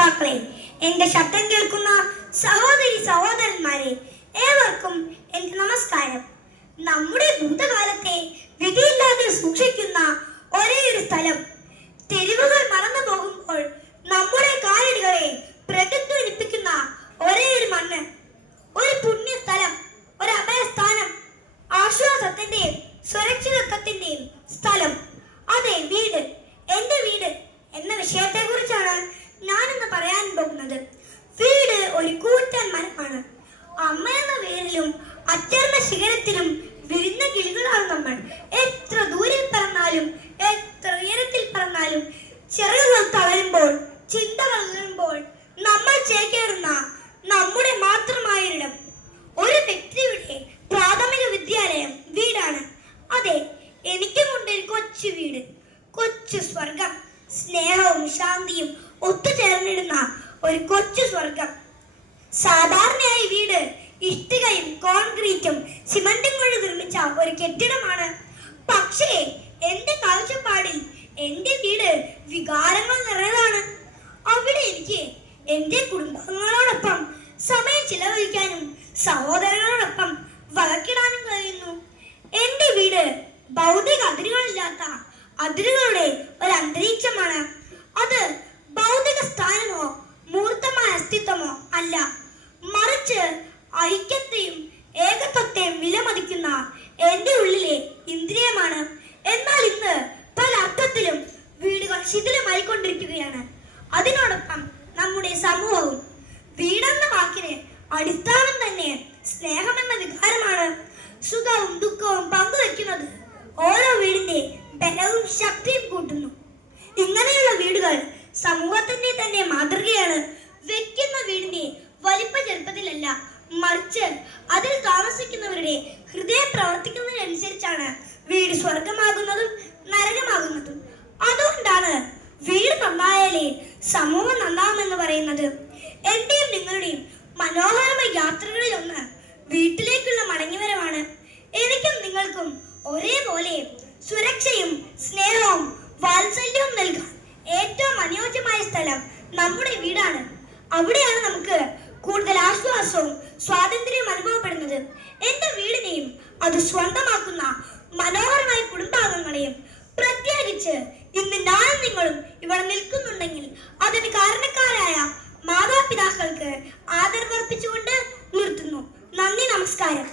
ശ്രോതാക്കളെ, എന്റെ ശബ്ദം കേൾക്കുന്ന സഹോദരി സഹോദരന്മാരെ, ഏവർക്കും എന്റെ നമസ്കാരം. നമ്മുടെ ഭൂതകാലത്തെ വിധിയില്ലാതെ സൂക്ഷിക്കുന്ന ഒരേയൊരു സ്ഥലം, തെരുവുകൾ മറന്നു പോകുമ്പോൾ നമ്മുടെ കാലടികളെ പ്രതിധ്വനിപ്പിക്കുന്ന ഒരേയൊരു മണ്ണ്, ഒരു പുണ്യ സ്ഥലം, ഒരു അഭയസ്ഥാനം, ആശ്വാസത്തിന്റെയും സുരക്ഷിതത്വത്തിന്റെയും സ്ഥലം, അതെ വീട്. എന്റെ വീട് എന്ന വിഷയത്തെ കുറിച്ചാണ് ഞാനിന്ന് പറയാൻ പോകുന്നത്. വീട് ഒരു കൂറ്റൻ മരമാണ്. അമ്മ എന്ന പേരിലും അച്ചർന്ന ശിഖരത്തിലും വിരുന്ന കിളികളാണ് നമ്മൾ. എത്ര ദൂരിൽ പറന്നാലും എത്ര ഉയരത്തിൽ പറന്നാലും ചിറകുകൾ തളരുമ്പോൾ, ചിന്തകൾ ഉയരുമ്പോൾ നമ്മൾ ചേക്കേറുന്ന നമ്മുടെ മാത്രമായൊരിടം, ഒരു വ്യക്തിയുടെ പ്രാഥമിക വിദ്യാലയം വീടാണ്. അതെ, എനിക്കുമുണ്ട് ഒരു കൊച്ചു വീട്, കൊച്ചു സ്വർഗം. സ്നേഹവും ശാന്തിയും ഒത്തുചേർന്നിടുന്ന ഒരു കൊച്ചു സ്വർഗം. സാധാരണയായി വീട് ഇഷ്ടികയും കോൺക്രീറ്റും സിമന്റും കൊണ്ട് നിർമ്മിച്ച ഒരു കെട്ടിടമാണ്. പക്ഷേ എന്റെ കാഴ്ചപ്പാടിൽ എന്റെ വീട് വികാരങ്ങൾ നിറഞ്ഞതാണ്. അവിടെ എനിക്ക് എന്റെ കുടുംബാംഗങ്ങളോടൊപ്പം സമയം ചിലവഴിക്കാനും സഹോദരങ്ങളോടൊപ്പം വഴക്കിടാനും കഴിയുന്നു. എന്റെ വീട് ഭൗതിക അതിരുകളില്ലാത്ത അതിരുകളുടെ ഒരു അന്തരീക്ഷമാണ്. അത് ഭൗതിക സ്ഥാനമോ മൂർത്തമായ അസ്തിത്വമോ അല്ല, മറിച്ച് ഐക്യത്തെയും ഏകത്വത്തെയും വിലമതിക്കുന്ന എന്റെ ഉള്ളിലെ ഇന്ദ്രിയമാണ്. എന്നാൽ ഇന്ന് പല അർത്ഥത്തിലും വീടുകൾ ശിഥിലമായിക്കൊണ്ടിരിക്കുകയാണ്. അതിനോടൊപ്പം നമ്മുടെ സമൂഹവും. വീടെന്ന വാക്കിന് അടിസ്ഥാനം തന്നെ സ്നേഹമെന്ന വികാരമാണ്. സുഖവും ദുഃഖവും പങ്കുവെക്കുന്നത് ഓരോ വീടിന്റെ ബലവും ശക്തിയും കൂട്ടുന്നു. ഇങ്ങനെയുള്ള വീടുകൾ സമൂഹത്തിന്റെ തന്നെ മാതൃകയാണ്. വെക്കുന്ന വീടിന്റെ വലിപ്പ ചെറുപ്പത്തിലല്ല, മറിച്ച് അതിൽ താമസിക്കുന്നവരുടെ ഹൃദയം പ്രവർത്തിക്കുന്നതിനനുസരിച്ചാണ് വീട് സ്വർഗമാകുന്നതും നരകമാകുന്നതും. അതുകൊണ്ടാണ് വീട് നന്നായാലേ സമൂഹം നന്നാവുമെന്ന് പറയുന്നത്. എന്റെയും നിങ്ങളുടെയും മനോഹരമായ യാത്രകളിൽ ഒന്ന് വീട്ടിലേക്കുള്ള മടങ്ങിവരവാണ്. എനിക്കും നിങ്ങൾക്കും ഒരേപോലെ സുരക്ഷയും സ്നേഹവും വാത്സല്യവും നൽകാൻ ഏറ്റവും അനുയോജ്യമായ സ്ഥലം നമ്മുടെ വീടാണ്. അവിടെയാണ് നമുക്ക് കൂടുതൽ ആശ്വാസവും സ്വാതന്ത്ര്യവും അനുഭവപ്പെടുന്നത്. എന്റെ വീടിനെയും അത് സ്വന്തമാക്കുന്ന മനോഹരമായ കുടുംബാംഗങ്ങളെയും, പ്രത്യേകിച്ച് ഇന്ന് ഞാനും നിങ്ങളും ഇവിടെ നിൽക്കുന്നുണ്ടെങ്കിൽ അതിന് കാരണക്കാരായ മാതാപിതാക്കൾക്ക് ആദരവർപ്പിച്ചുകൊണ്ട് നിർത്തുന്നു. നന്ദി, നമസ്കാരം.